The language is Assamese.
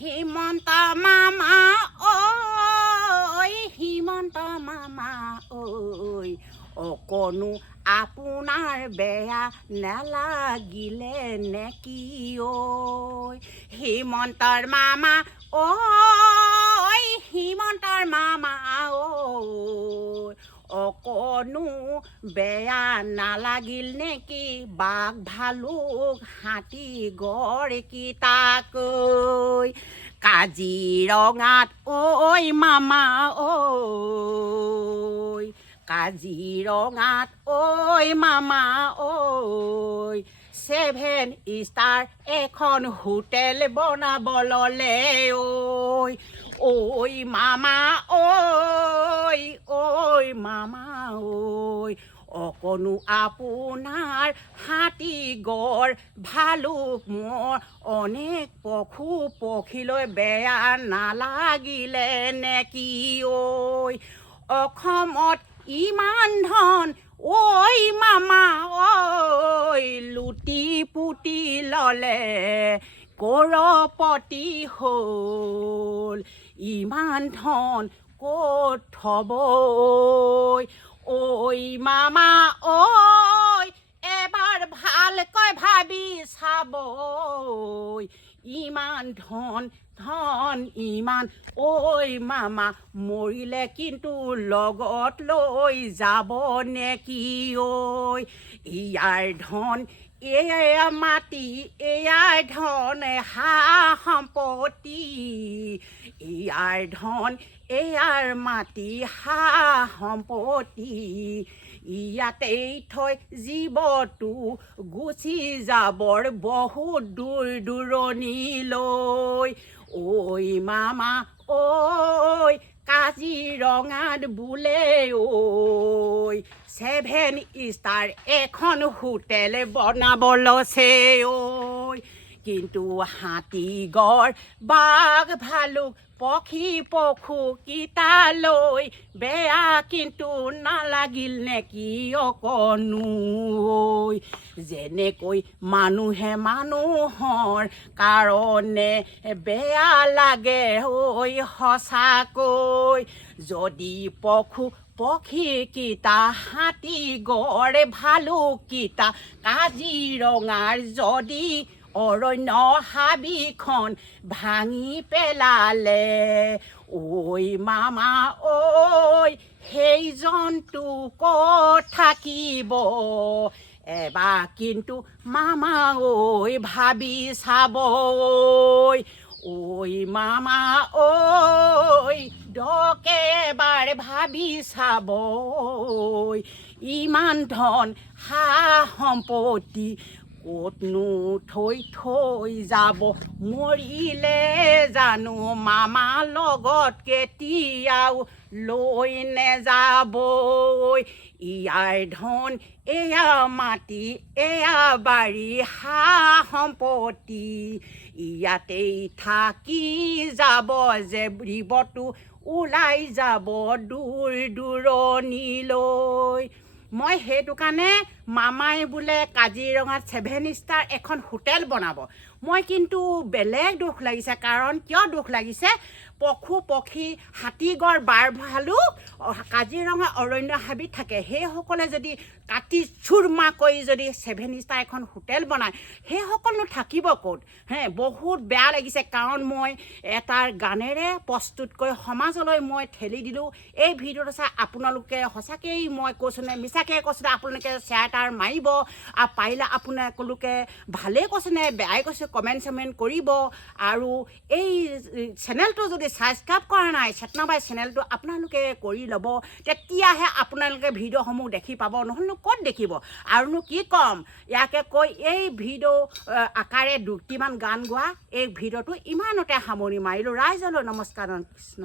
হিমন্ত মামা ঐ হিমন্ত মামা ঐ অকণো আপোনাৰ বেয়া নালাগিলে নেকি ঐ হিমন্তৰ মামা ঐ হিমন্তৰ মামা ঐ অকণো বেয়া নালাগিল নেকি বাঘ ভালুক হাতী গড় কেইটাকৈ কাজিৰঙাত ঐ মামা ঐ কাজিৰঙাত ঐ মামা ঐ 7 ষ্টাৰ এখন হোটেল বনাব ল'লে ঐ মামা ঐ মামা ঐ অকণো আপোনাৰ হাতী গড় ভালুক মোৰ অনেক পশু পক্ষীলৈ বেয়া নালাগিলে নেকি ঐ অসমত ইমান ধন ঐ মামা ঐ লুটি পুতি ল'লে কৰপতি হ'ল ইমান ধন ক'ত থ'ব ঐ মামা ঐ এবাৰ ভালকৈ ভাবি চাব ইমান ধন ইমান ঐ মামা মৰিলে কিন্তু লগত লৈ যাব নেকি ঐ ইয়াৰ ধন এয়া মাটি এয়াৰ ধন হা সম্পত্তি ইয়াৰ ধন এয়াৰ মাটি হা সম্পত্তি ইয়াতেই থৈ জীৱটো গুচি যাবৰ বহুত দূৰ দূৰণিলৈ ঐ মামা ঐ কাজিৰঙাত বোলে ঐ 7 ষ্টাৰ এখন হোটেল বনাব লৈছে ঐ কিন্তু হাতী গড় বাঘ ভালুক পক্ষী পশু কেইটালৈ বেয়া কিন্তু নালাগিল নেকি অকণো যেনেকৈ মানুহে মানুহৰ কাৰণে বেয়া লাগে সঁচাকৈ যদি পশু পক্ষীকেইটা হাতী গড় ভালুককেইটা কাজিৰঙাৰ যদি অৰণ্য হাবিখন ভাঙি পেলালে ঐ মামা ঐ সেই জন্তু ক'ত থাকিব এবাৰ কিন্তু মামা ঐ ভাবি চাব ঐ মামা ঐ দকে এবাৰ ভাবি চাব ইমান ধন হা সম্পত্তি ক'তনো থৈ যাব মৰিলে জানো মামা লগত কেতিয়াও লৈ নেযাব ইয়াৰ ধন এয়া মাটি এয়া বাৰী হা সম্পত্তি ইয়াতেই থাকি যাব যে জীৱটো ওলাই যাব দূৰ দূৰণিলৈ মই সেইটো কাৰণে মামাই বোলে কাজিৰঙাত 7 ষ্টাৰ এখন হোটেল বনাব মই কিন্তু বেলেগ দুখ লাগিছে কাৰণ কিয় দুখ লাগিছে পশু পক্ষী হাতী গড় বাঘ ভালুক কাজিৰঙা অৰণ্য হাবিত থাকে সেইসকলে যদি কাটি চুৰমা কৰি যদি 7 ষ্টাৰ এখন হোটেল বনায় সেইসকলনো থাকিব ক'ত বহুত বেয়া লাগিছে কাৰণ মই এটাৰ গানেৰে প্ৰস্তুতকৈ সমাজলৈ মই ঠেলি দিলোঁ এই ভিডিঅ'টো চাই আপোনালোকে সঁচাকেই মই কৈছোঁ নে মিছাকৈ কৈছোঁ নে আপোনালোকে শ্বেয়াৰ তাৰ মাৰিব আৰু পাৰিলে আপোনালোকে ভালেই কৈছে নে বেয়াই কৈছে কমেণ্ট কৰিব আৰু এই চেনেলটো যদি ছাবস্ক্ৰাইব কৰা নাই চেতনাবাই চেনেলটো আপোনালোকে কৰি ল'ব তেতিয়াহে আপোনালোকে ভিডিঅ'সমূহ দেখি পাব নহ'লেনো ক'ত দেখিব আৰুনো কি ক'ম ইয়াকে কৈ এই ভিডিঅ' আকাৰে দুটিমান গান গোৱা এই ভিডিঅ'টো ইমানতে সামৰি মাৰিলোঁ ৰাইজলৈ নমস্কাৰ কৃষ্ণ